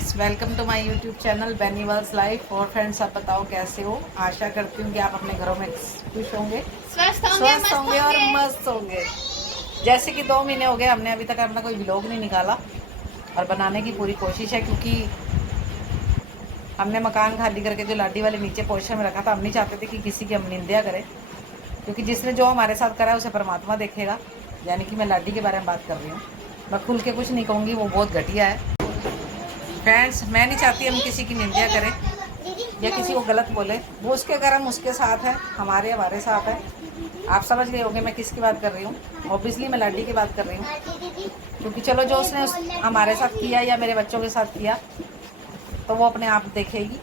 Friends, welcome to my YouTube channel Beniwals life. और friends, आप बताओ कैसे हो। आशा करती हूँ कि आप अपने घरों में खुश होंगे, स्वस्थ होंगे और मस्त होंगे। जैसे कि 2 महीने हो गए, हमने अभी तक अपना कोई व्लॉग नहीं निकाला और बनाने की पूरी कोशिश है, क्योंकि हमने मकान खाली करके जो लाडी वाले नीचे पोजीशन में रखा था, हम नहीं चाहते थे कि किसी की हम निंदा करें, क्योंकि जिसने जो हमारे साथ करा है उसे परमात्मा देखेगा। यानी कि मैं लाडी के बारे में बात कर रही हूँ। मैं खुल के कुछ नहीं कहूँगी, वो बहुत घटिया है। फ्रेंड्स, मैं नहीं चाहती हम किसी की निंदा करें या किसी को गलत बोले। वो उसके कर्म उसके साथ है, हमारे साथ है। आप समझ गए होंगे मैं किसकी बात कर रही हूँ। ऑब्वियसली मैं लाडी की बात कर रही हूँ, क्योंकि चलो जो उसने हमारे साथ किया या मेरे बच्चों के साथ किया तो वो अपने आप देखेगी।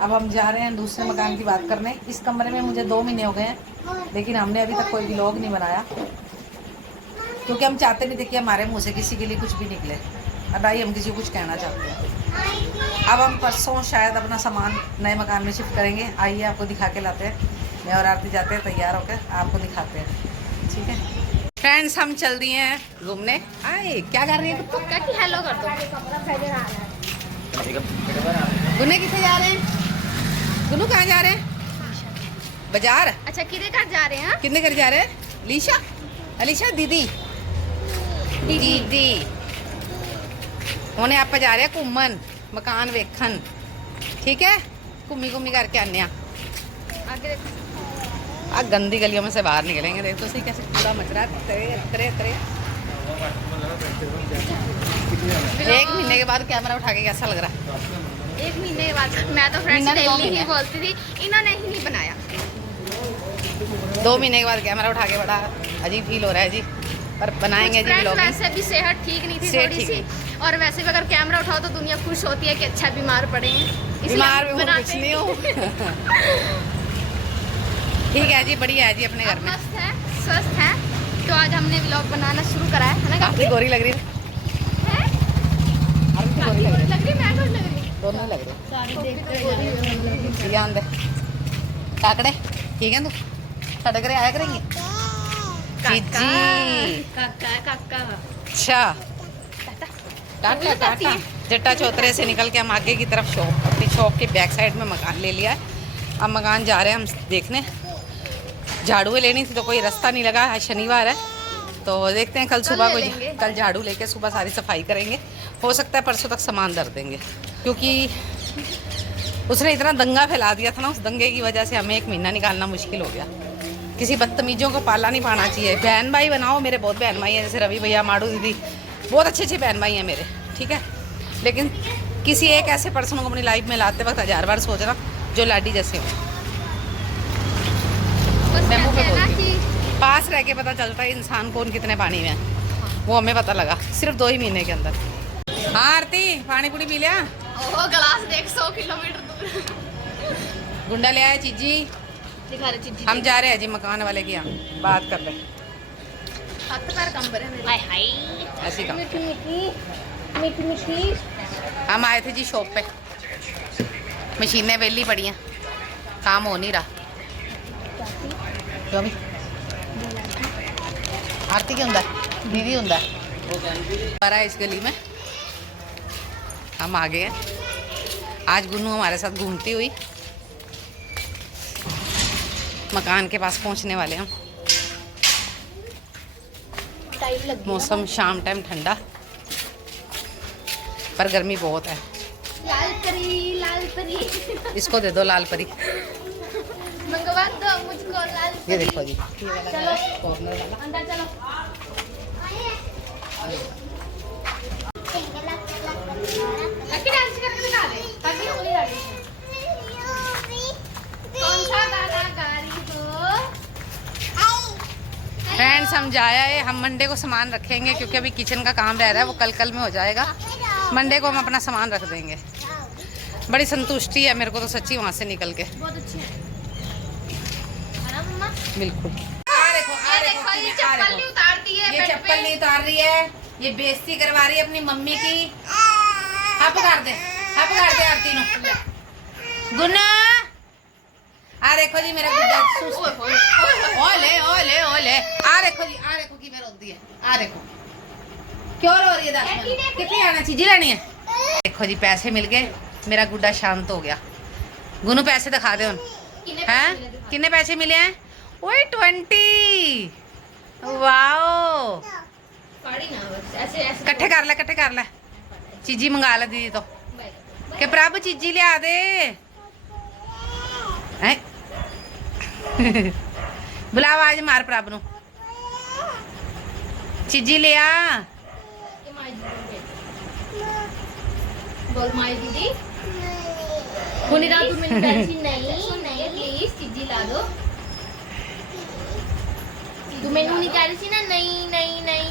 अब हम जा रहे हैं दूसरे मकान की बात करने। इस कमरे में मुझे 2 महीने हो गए हैं, लेकिन हमने अभी तक कोई व्लॉग नहीं बनाया, क्योंकि हम चाहते नहीं थे कि हमारे मुँह से किसी के लिए कुछ भी निकले। अब भाई हम किसी को कुछ कहना चाहते हैं। अब हम परसों शायद अपना सामान नए मकान में शिफ्ट करेंगे। आइए आपको दिखा के लाते हैं। मैं और आरती जाते हैं तैयार होकर, आपको दिखाते हैं। ठीक है फ्रेंड्स, हम चल दिए हैं घूमने। आए क्या कर रही है तो क्या कि हेलो कर दो। गुन्ने कितने जा रहे हैं? गुन्नू कहाँ जा रहे हैं? बाजार। अच्छा, किधर घर जा रहे हैं? कितने घर जा रहे हैं? लीशा, अलीशा दीदी दीदी होने आप जा रहे हैं घूमन, मकान वेखन। ठीक है, घूमी घूमी करके आने। आ गंदी गलियों में से बाहर निकलेंगे। देख तो सही कैसे कूड़ा मच रहा है। तरे 1 महीने के बाद कैमरा उठा के कैसा लग रहा है? 1 महीने के बाद मैं तो फ्रेंड्स डेली ही बोलती थी, इन्होंने ही नहीं बनाया। 2 महीने के बाद कैमरा उठा के बड़ा अजीब फील हो रहा है जी, पर बनाएंगे जी व्लॉग। वैसे भी सेहत ठीक नहीं थी थोड़ी सी, और वैसे भी अगर कैमरा उठाओ तो दुनिया खुश होती है कि अच्छा बीमार पड़े हैं। बीमार भी कुछ नहीं हो। ठीक है जी, बढ़िया है जी। अपने घर में मस्त है, स्वस्थ है। तो आज हमने व्लॉग बनाना शुरू करा है ना। काफी गोरी लग रही है। गोरी लग रही है, मैं गोरी लग रही हूं, दोनों ही लग रही है। सारी देखते ध्यान दे काकड़े। ठीक है, तू साढ़े घरे आया करेंगे जी। काका अच्छा, टाटा टाटा। जट्टा चौतरे से निकल के हम आगे की तरफ अपनी शॉप के बैक साइड में मकान ले लिया है। अब मकान जा रहे हैं हम देखने। झाड़ू लेनी थी तो कोई रास्ता नहीं लगा। आज शनिवार है तो देखते हैं कल सुबह को, कल झाड़ू लेके सुबह सारी सफाई करेंगे। हो सकता है परसों तक सामान धर देंगे, क्योंकि उसने इतना दंगा फैला दिया था ना। उस दंगे की वजह से हमें 1 महीना निकालना मुश्किल हो गया। किसी बदतमीजों को पाला नहीं पाना चाहिए। बहन भाई बनाओ, मेरे बहुत बहन भाई हैं, जैसे रवि भैया, माड़ू दीदी, बहुत अच्छे बहन भाई हैं मेरे। ठीक है, लेकिन किसी एक ऐसे पर्सन को अपनी लाइफ में लाते वक्त 1000 बार सोचना जो लाडी जैसे हो। मैं मुँह पे बोलती हूँ, पास रह के पता चलता है इंसान कौन कितने पानी में है। वो हमें पता लगा सिर्फ 2 ही महीने के अंदर। हाँ आरती, पानी पूरी पी लिया? ओह, ग्लास देख 100 किलोमीटर दूर। गुंडा ले आया चीजी। दिखा रहे चीजी। हम जा रहे हैं जी मकान वाले के यहाँ, बात कर रहे। हाथ पैर कंबर है मेरे। हाय हाय, ऐसी काम। मीठी। हम आए थे जी शॉप पे। मशीनें वेली पड़ी हैं, काम हो नहीं रहा। जो भी आरती के होंगे, दीदी होंगे हमारा इस गली में। हम आ गए हैं। आज गुन्नू हमारे साथ घूमती हुई मकान के पास पहुंचने वाले हम। मौसम शाम टाइम ठंडा, पर गर्मी बहुत है। लाल परी इसको दे दो लाल परी। मंगवा दो मुझको लाल परी। ये देखो जी, चलो कॉर्नर वाला। अंदर चलो। ताकि डांस करके दिखा दे, ताकि उंगली आ रही है। कौन सा गाना गा रही हो? फ्रेंड्स, हम जाया है। हम मंडे को सामान रखेंगे, क्योंकि अभी किचन का काम रह रहा है, वो कल में हो जाएगा। मंडे को हम अपना सामान रख देंगे। बड़ी संतुष्टि है मेरे को तो सच्ची वहाँ से निकल के। बहुत अच्छी है ना मम्मा? बिल्कुल। ये चप्पल नहीं उतारती है। ये चप्पल नहीं उतार रही है, ये बेइज्जती करवा रही है अपनी मम्मी की। हाँ पकड़ दे आरती नो। गुन्ना आ देखो जी मेरा गुड्डा सुस्त। ओले ओले ओले, आ देखो जी, आ देखो की मैं रोती है। आ देखो क्यों रो रही है? कितनी आना चीज़ लेनी है? देखो जी पैसे मिल गए, मेरा गुड्डा शांत हो गया। गुनू पैसे दिखा दे हुन हैं, कितने पैसे मिले हैं? ओए 20। वाओ, इकट्ठे कर ले, इकट्ठे कर ले। चीजी मंगा ले दीदी तो के प्रभ चीजी लिया दे हैं। बुला आवाज मार प्रभ नु, चीजी लिया। बोल माई दीदी हुनी रात में नहीं नहीं प्लीज चीजी ला दो। तू मैंने नहीं कह रही थी ना, नहीं नहीं नहीं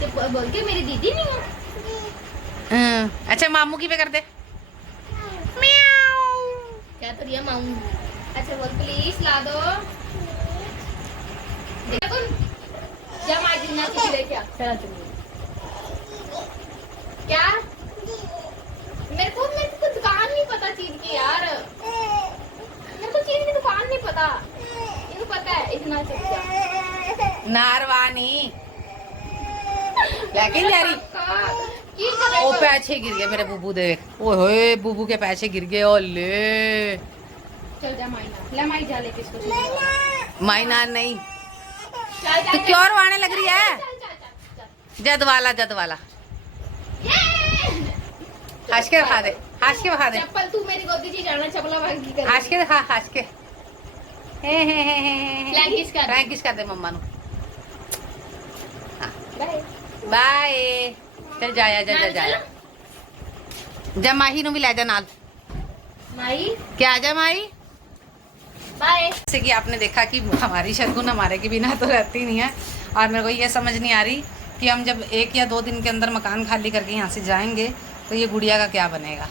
तो बोल के मेरी दीदी नहीं हो। अच्छा मामू की पे कर दे। क्या तो रिया मामू। अच्छा बोल प्लीज ला दो। देखो जब आज दिन ना चले क्या चला चलिए क्या मेरे को दुकान नहीं पता चीज की यार, मेरे को चीज की दुकान नहीं पता, इनको पता है इतना चीज नारवानी लेकिन यारी ओ पैसे गिर गए मेरे बुबू दे। ओए होए बुबू के पैसे गिर गए। ओले चल जा माइना, ले माई जा ले किसको माइना नहीं चल जा तो क्यों रोने लग रही है? चल जद वाला जद वाला हंस के दिखा दे, हंस के दिखा दे, चप्पल तू मेरी गोदी से जाना चप्पला मांग की कर हंस के दिखा, हंस के फ्लैंकिस कर फ्लैंकिस कर दे मम्मा नु। बाय बाय चल जाया जा जा जाया जा माही नु भी ले जा नाल। माई क्या आ जा माही। बाय। जैसे कि आपने देखा कि हमारी शगुन हमारे के बिना तो रहती नहीं है, और मेरे को ये समझ नहीं आ रही कि हम जब 1 या 2 दिन के अंदर मकान खाली करके यहाँ से जाएंगे तो ये गुड़िया का क्या बनेगा।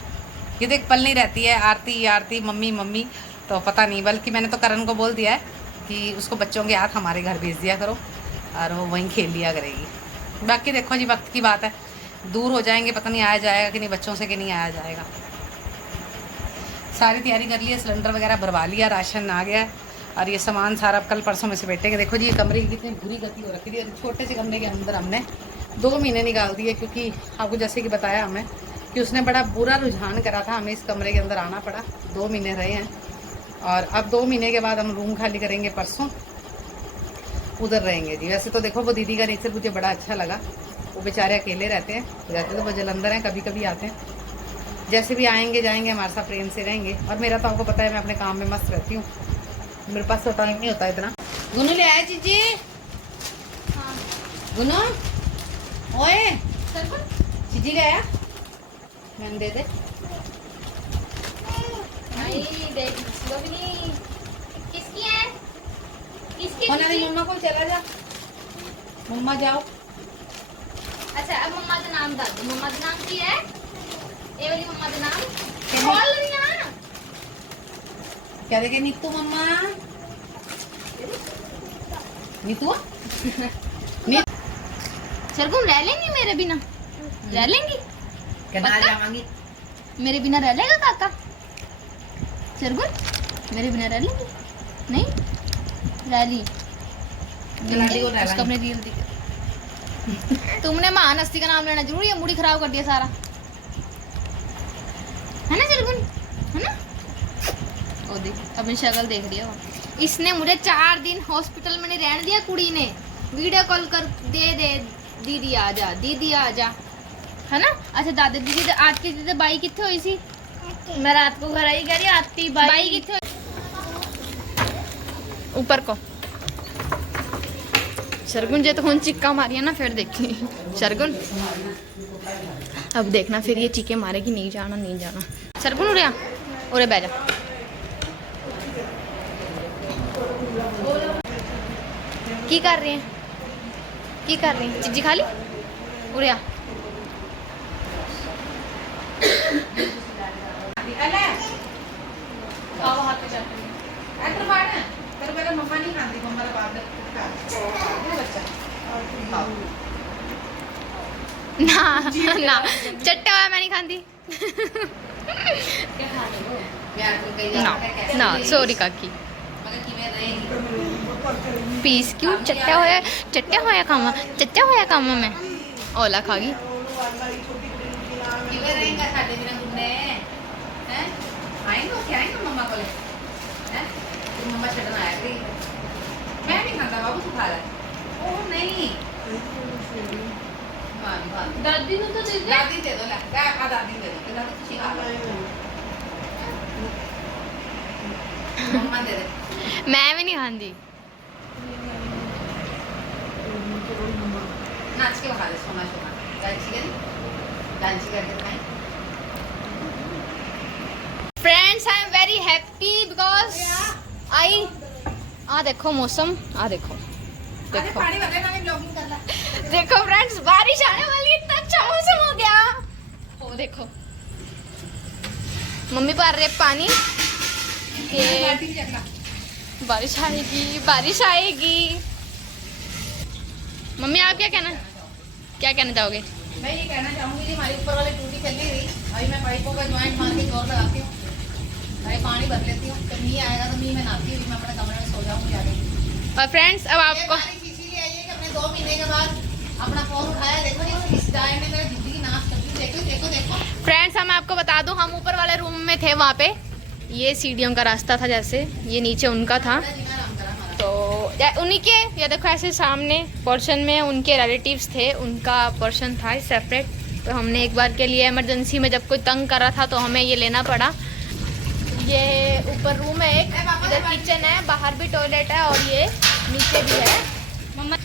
ये तो एक पल नहीं रहती है, आरती आरती मम्मी मम्मी, तो पता नहीं। बल्कि मैंने तो करण को बोल दिया है कि उसको बच्चों के हाथ हमारे घर भेज दिया करो और वो वहीं खेल लिया करेगी। बाकी देखो जी वक्त की बात है, दूर हो जाएंगे पता नहीं आया जाएगा कि नहीं बच्चों से कि नहीं आया जाएगा। सारी तैयारी कर ली है, सिलेंडर वगैरह भरवा लिया, राशन आ गया है, और ये सामान सारा कल परसों में से बैठेंगे। देखो जी ये कमरे की कितनी बुरी गति हो रखी थी। छोटे से कमरे के अंदर हमने 2 महीने निकाल दिए, क्योंकि आपको जैसे कि बताया हमें कि उसने बड़ा बुरा रुझान करा था, हमें इस कमरे के अंदर आना पड़ा। 2 महीने रहे हैं और अब 2 महीने के बाद हम रूम खाली करेंगे, परसों उधर रहेंगे जी। वैसे तो देखो वो दीदी का नेचर मुझे बड़ा अच्छा लगा, वो बेचारे अकेले रहते हैं, रहते तो वो जलंधर हैं, कभी कभी आते हैं, जैसे भी आएंगे जाएंगे हमारे साथ प्रेम से रहेंगे। और मेरा तो आपको पता है मैं अपने काम में मस्त रहती हूँ, मेरे पास तो टाइम नहीं होता इतना। गुनू ले आए चीजी। हाँ गुनू ओए चल बोल चीजी ले आया, मैंने दे दे। माई देख लोगनी किसकी है किसकी होना नहीं मम्मा को चला जा, मम्मा जाओ। अच्छा अब मम्मा का नाम बता दो, मम्मा का नाम की है ये वाली मम्मा का नाम बोल रही है ना क्या देखे नीतू मम्मा, नीतू सरगुन रह लेंगी मेरे बिना, रह लेंगी कहना जावांगी मेरे बिना रह लेगा काका सरगुन मेरे बिना रह लेंगी नहीं रह ली लाडी को रह उसका अपने रील दिख तुमने महान हस्ती का नाम लेना जरूरी है, मूडी खराब कर दिया सारा है ना सरगुन है ना। ओ देख अपनी शक्ल देख रही है वो। इसने मुझे 4 दिन हॉस्पिटल में नहीं रहने दिया, कुड़ी ने वीडियो कॉल कर दे दीदी आ जा दीदी आ जा है ना। अच्छा दादी दीदी आज की दीदी बाई कितने हुई सी, मैं रात को घर आई कह रही आती बाई कितने ऊपर को सरगुन जे तो हुन चिक्का मारी है ना फिर देखी सरगुन, अब देखना फिर ये चीखे मारेगी नहीं जाना नहीं जाना। सरगुन उरे उरे बैठ जा की कर रहे हैं की कर रहे हैं चिज्जी खा ली उरे आ मम्मा नहीं खाती, मम्मा का बाप ना ना चट्टा हुआ मैं नहीं खाती ना ना सॉरी काकी पीस क्यों चट्टा होया खावा मैं ओला खा गई किवें रहेगा साडे बिना गुन्ने हैं? आएंगे क्या आएंगे मम्मा को ले हैं? तू मम्मा छड़ना आया थी मैं नहीं खाता बाबू तू खा ले ओह नहीं दादी ने तो दे दिया। दादी दे दो ले दादी दे दो दादी खुशी खा लो मम्मा दे दे मैं भी नहीं खाती। नाच के खा ले सोना सोना लंच करके खाएं friends I am very happy because I आ देखो मौसम आ देखो अरे पानी भर लेना मैं ब्लॉगिंग कर ला देखो फ्रेंड्स बारिश आने वाली है, इतना अच्छा मौसम हो गया। वो देखो मम्मी भर रहे पानी के बारिश आएगी बारिश आएगी। मम्मी आप क्या कहना चाहोगे? मैं ये कहना चाहूंगी कि हमारी ऊपर वाली टूटी चली गई अभी मैं पाइपों का ज्वाइंट मार के जोर लगाती हूँ अरे पानी भर लेती हूँ जब मीह आएगा तो मीह में नहाती हूँ मैं अपने कमरे में सो जाऊंगी जाके। और फ्रेंड्स अब आपको इसीलिए आई है कि अपने 2 महीने के बाद अपना फोन उठाया देखो इस गाय ने मेरी जिंदगी नाश कर दी देखो देखो देखो। फ्रेंड्स हम आपको बता दूं हम ऊपर वाले रूम में थे वहाँ पे ये सीढ़ियों का रास्ता था जैसे ये नीचे उनका था तो उन्हीं के ये देखो ऐसे सामने पोर्शन में उनके रिलेटिव्स थे उनका पोर्शन था सेपरेट तो हमने एक बार के लिए इमरजेंसी में जब कोई तंग कर रहा था तो हमें ये लेना पड़ा। ये ऊपर रूम है एक इधर किचन है बाहर भी टॉयलेट है और ये नीचे भी है मम्मा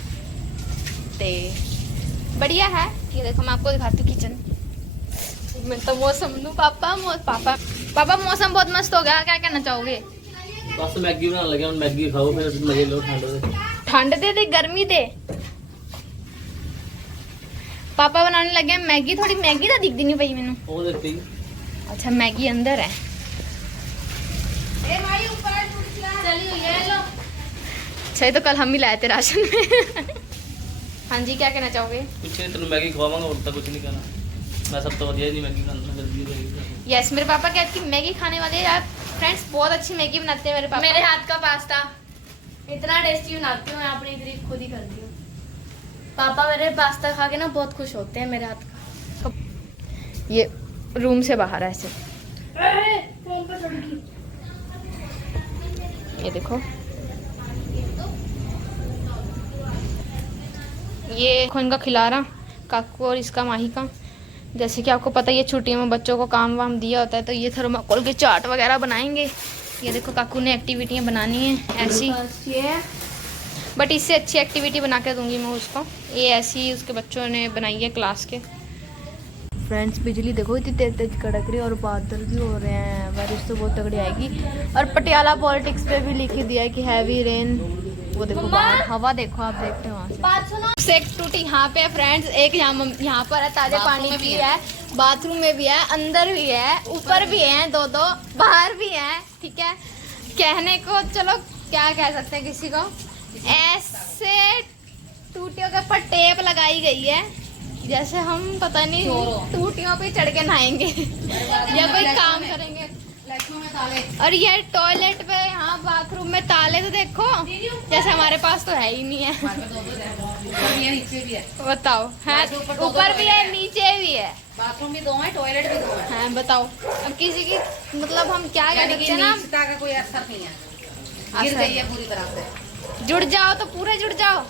ते बढ़िया है। ये देखो मैं आपको दिखाती हूँ किचन में तो मौसम नू पापा मौसम बहुत मस्त हो गया क्या कहना चाहोगे? बस मैगी बना लगे हम मैगी खाओ फिर मजे लो ठंड दे गर्मी दे पापा बनाने लगे मैगी थोड़ी मैगी तो दिखती नहीं पई मैनू वो देखती अच्छा मैगी अंदर है ए भाई ऊपर चलिए ये लो अच्छा ये तो कल हम ही लाए थे राशन में हाँ जी क्या कहना चाहोगे? कुछ नहीं तेन मैगी खवावांगा और तो कुछ नहीं कहना मैं सब तो वधिया नहीं मैगी बनाना जल्दी रहेगी। यस मेरे पापा कहते कि मैगी खाने वाले हैं यार फ्रेंड्स बहुत अच्छी मैगी बनाते हैं मेरे पापा। मेरे हाथ का पास्ता इतना टेस्टी बनाती हूँ मैं अपनी तारीफ खुद ही करती हूँ। पापा मेरे पास्ता खा के ना बहुत खुश होते हैं मेरे हाथ का। ये रूम से बाहर ऐसे ये देखो ये इनका खिलारा काकू और इसका माही का जैसे कि आपको पता है ये छुट्टियों में बच्चों को काम वाम दिया होता है तो ये थर्माकोल के चार्ट वगैरह बनाएंगे। ये देखो काकू ने एक्टिविटियाँ बनानी है ऐसी बट इससे अच्छी एक्टिविटी बना के दूंगी मैं उसको। ये ऐसी उसके बच्चों ने बनाई है क्लास के। फ्रेंड्स बिजली देखो इतनी तेज तेज कड़क रही है और बादल भी हो रहे हैं बारिश तो बहुत तगड़ी आएगी। और पटियाला पॉलिटिक्स पे भी लिख दिया है कि हैवी रेन। वो देखो बाहर हवा देखो आप देखते हो वहाँ से एक टूटी यहाँ पे फ्रेंड्स एक यहाँ पर है ताजे पानी भी है बाथरूम में भी है अंदर भी है ऊपर भी है दो बाहर भी है ठीक है। कहने को चलो क्या कह सकते हैं किसी को ऐसे टूटियों के ऊपर टेप लगाई गई है जैसे हम पता नहीं टूटियों पे चढ़ के नहाएंगे या कोई काम करेंगे। और ये टॉयलेट पे यहाँ बाथरूम में ताले तो देखो जैसे हमारे पास तो है ही नहीं है। बताओ है ऊपर भी है नीचे भी है बाथरूम भी 2 है टॉयलेट भी 2 है। हाँ बताओ अब किसी की मतलब हम क्या करेंगे ना नीचता का कोई असर नहीं है गिर गई है पूरी तरह से। जुड़ जाओ तो पूरे जुड़ जाओ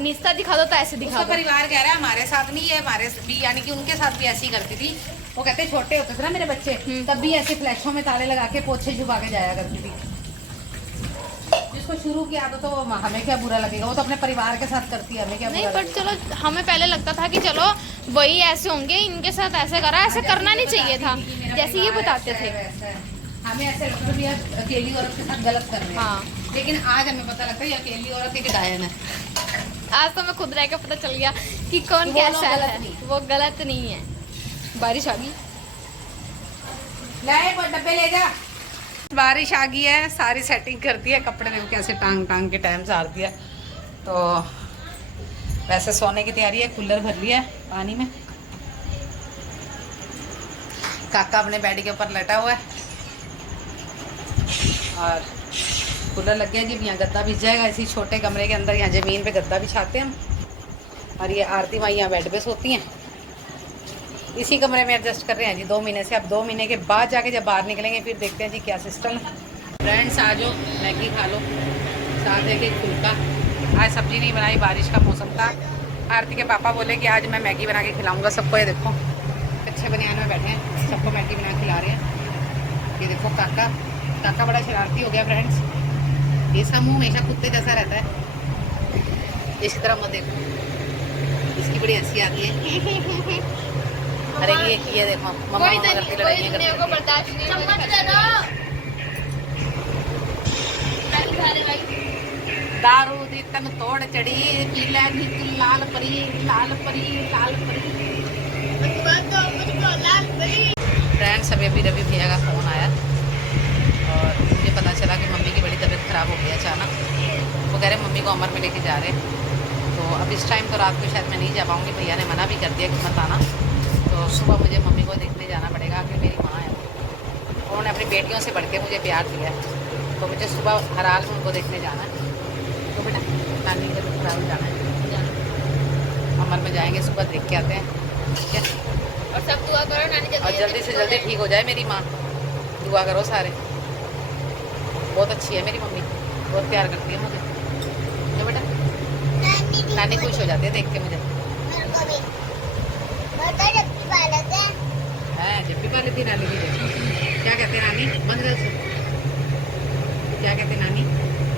निस्ता दिखा दो तो ऐसे दिखा दो। परिवार कह रहा है हमारे साथ नहीं है हमारे भी यानी कि उनके साथ भी ऐसी ही करती थी। वो कहते छोटे होते थे ना मेरे बच्चे तब भी ऐसे फ्लैशों में ताले लगा के पोछे छुपा के जाया करती थी। जिसको शुरू की आदत तो हमें क्या बुरा लगेगा वो तो अपने परिवार के साथ करती है हमें क्या नहीं बट चलो हमें पहले लगता था कि चलो वही ऐसे होंगे इनके साथ ऐसे करा ऐसे करना नहीं चाहिए था जैसे ये बताते थे। हमें ऐसे लगता भी अकेली औरत के साथ गलत कर रहे हैं हाँ लेकिन आज हमें पता लगता है अकेली औरत एक डायन है। आज तो मैं खुद रह के पता चल गया कि कौन कैसा है वो गलत नहीं है। बारिश आ गई ले डब्बे ले जा। बारिश आ गई है सारी सेटिंग कर दी है कपड़े देखो कैसे टांग टांग के टाइम सार दिया। तो वैसे सोने की तैयारी है कूलर भर लिया है पानी में। काका अपने बेड के ऊपर लेटा हुआ है और कूलर लग गया जी। यहाँ गद्दा बिछ जाएगा इसी छोटे कमरे के अंदर यहाँ ज़मीन पे गद्दा बिछाते हैं हम। और ये आरती माई यहाँ बेड पे सोती हैं इसी कमरे में एडजस्ट कर रहे हैं जी 2 महीने से। अब 2 महीने के बाद जाके जब बाहर निकलेंगे फिर देखते हैं जी क्या सिस्टम है। फ्रेंड्स आ जाओ मैगी खा लो, साथ देखिए फुल्का। आज सब्जी नहीं बनाई, बारिश का मौसम था। आरती के पापा बोले कि आज मैं मैगी बना के खिलाऊंगा सबको। ये देखो अच्छे बनियान में बैठे हैं, सबको मैगी बना के खिला रहे हैं। ये देखो काका, काका बड़ा शरारती हो गया फ्रेंड्स। इसका मुंह हमेशा कुत्ते जैसा रहता है, इसकी तरह मत देखो, इसकी बड़ी हंसी आती है। अरे ये देखो मम्मा करती लड़ाई करती। दारू दी तन तोड़ चढ़ी, पीला दी तू लाल परी, लाल परी, लाल परी। फ्रेंड्स अभी अभी रवि भैया का फ़ोन आया और मुझे पता चला कि मम्मी की बड़ी तबीयत ख़राब हो गई अचानक। वो कह रहे मम्मी को अमर में लेके जा रहे हैं। तो अब इस टाइम तो रात को शायद मैं नहीं जा पाऊँगी, भैया ने मना भी कर दिया कि मत आना। तो सुबह मुझे मम्मी को देखने जाना पड़ेगा कि मेरी माँ है, उन्होंने अपनी बेटियों से बढ़ के मुझे प्यार दिया है। तो मुझे सुबह हर हाल में उनको देखने जाना है। तो बेटा नानी के खराब जाना है, अमर में जाएंगे, सुबह देख के आते हैं, ठीक है। और सब दुआ करो नानी और जल्दी से जल्दी ठीक हो जाए मेरी माँ, दुआ करो सारे। बहुत अच्छी है मेरी मम्मी, बहुत प्यार करती है मुझे। तो बेटा नानी खुश हो जाती है देख के मुझे। जब भी पाली थी नानी की क्या कहते हैं नानी, बंद कर से क्या कहते हैं नानी?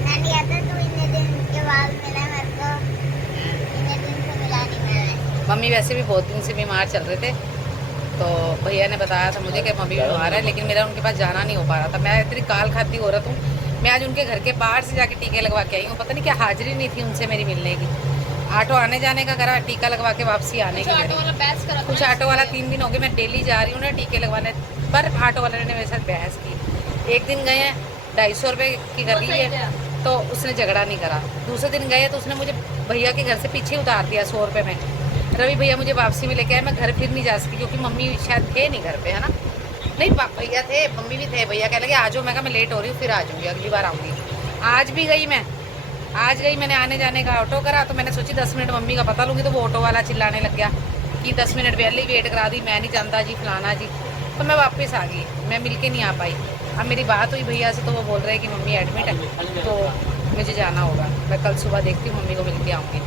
नानी आता तो इतने दिन के बाद मिला मेरे को, इतने दिन से मिला नहीं मैंने। मम्मी वैसे भी बहुत दिन से बीमार चल रहे थे, तो भैया ने बताया था मुझे कि मम्मी बीमार है, लेकिन मेरा उनके पास जाना नहीं हो पा रहा था। मैं इतनी काल खाती औरत हूँ, मैं आज उनके घर के बाहर से जाके टीके लगवा के आई हूँ। पता नहीं क्या हाजिरी नहीं थी उनसे मेरी मिलने की। ऑटो आने जाने का करा, टीका लगवा के वापसी आने की। कुछ ऑटो वाला 3 दिन हो गए मैं डेली जा रही हूँ ना टीके लगवाने, पर ऑटो वाले ने मेरे साथ बहस की। एक दिन गए हैं 250 रुपये की कर ली है, तो उसने झगड़ा नहीं करा। दूसरे दिन गए तो उसने मुझे भैया के घर से पीछे उतार दिया 100 रुपये में। रवि भैया मुझे वापसी में लेके आए, मैं घर फिर नहीं जा सकती क्योंकि मम्मी शायद थे नहीं घर पे, है ना। नहीं भैया थे, मम्मी भी थे। भैया कह लगे आ जाओ, मैं कहा मैं लेट हो रही हूँ, फिर आ जाऊँगी, अगली बार आऊँगी। आज भी गई मैं, आज गई मैंने आने जाने का ऑटो करा, तो मैंने सोची 10 मिनट मम्मी का पता लूँगी, तो वो ऑटो वाला चिल्लाने लग गया कि 10 मिनट पहले ही वेट करा दी, मैं नहीं जानता जी फलाना जी। तो मैं वापस आ गई, मैं मिल के नहीं आ पाई। अब मेरी बात हुई भैया से तो वो बोल रहे हैं कि मम्मी एडमिट है, तो मुझे जाना होगा। मैं कल सुबह देखती हूँ, मम्मी को मिल के आऊँगी।